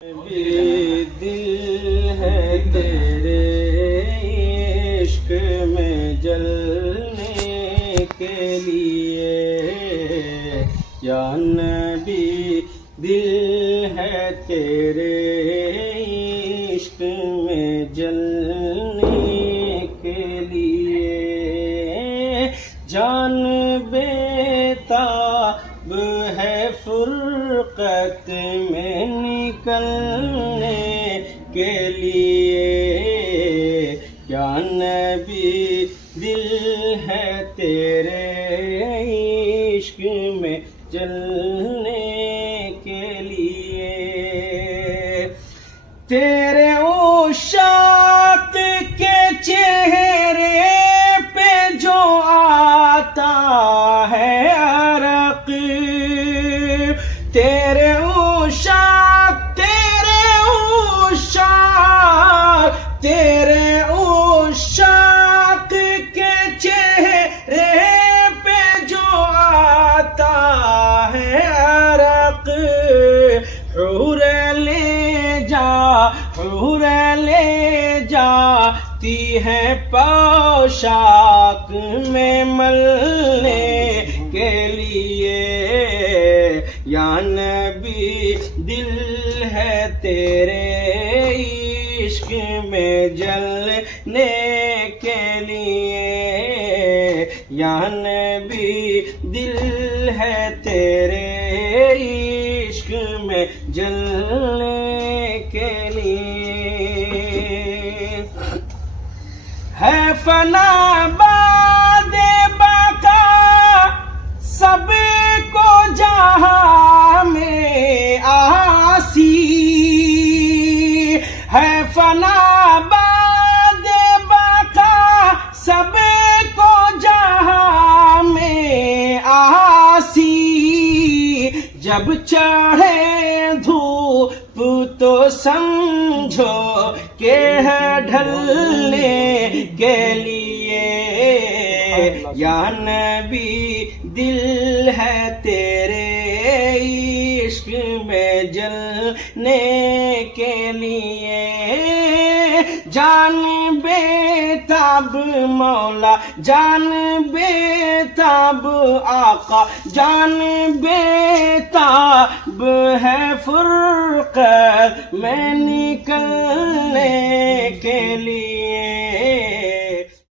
بھی دل ہے تیرے عشق میں جلنے کے لیے، یا نبی دل ہے تیرے عشق میں جلنے کے لیے، جان بے تاب ہے فرقت میں نکلنے کے لیے، یا نبی دل ہے تیرے عشق میں جلنے کے لیے، تیرے عشاق کے چہرے پہ جو آتا ہے عرق، تیرے عشاق کے چہرے پہ جو آتا ہے عرق، حور لے جاتی ہے پوشاک میں ملنے کے لیے، یا نبی دل ہے تیرے عشق میں جلنے کے لیے، یا نبی دل ہے تیرے عشق میں جلنے کے لیے، ہے فنا بعد بقا سب کو جہاں میں آسی، ہے فنا بعد بقا سب کو جہاں میں آسی، جب چڑھے دھوپ تو سمجھو کہ ہے ڈھلنے کے لیے، یا نبی دل ہے تیرے عشق میں جلنے کے لیے، جان بے تاب مولا، جان بے تاب آقا، جان بے تاب ہے فرقت میں نکلنے کے لیے،